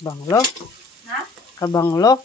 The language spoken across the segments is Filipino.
Banglo? Ha? Kabanglo?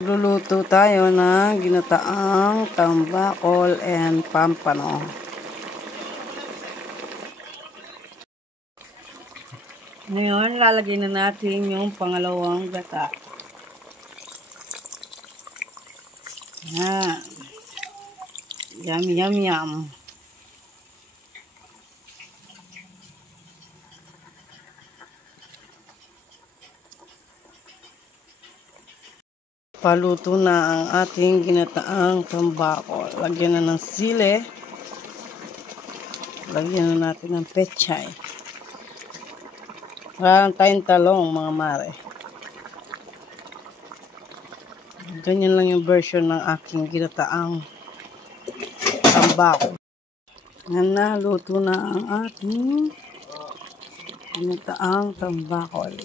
Luluto tayo ng ginataang tambakol and pampano. Ngayon, lalagay na natin yung pangalawang gata. Yan. Yum, yum, yum. Paluto na ang ating ginataang tambakol. Lagyan na ng sili. Lagyan na natin ng pechay. Wala lang tayong talong, mga mare. Ganyan lang yung version ng aking ginataang tambakol. Ngayon na, luto na ang ating ginataang tambakol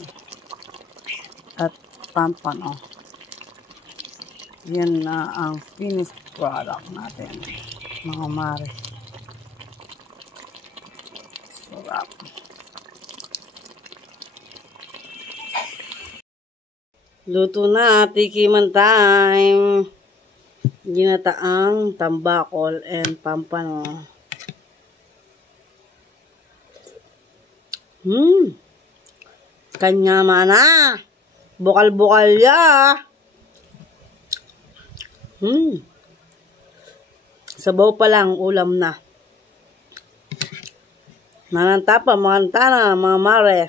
at pampano. Yan na ang finished product natin, mga mare. Sarap. Luto na, tikiman time. Ginataang tambakol and pampano. Kanya mana. Bukal-bukal ya. Sabaw pa lang, ulam na. Nanantapa, mga tana, mga mare.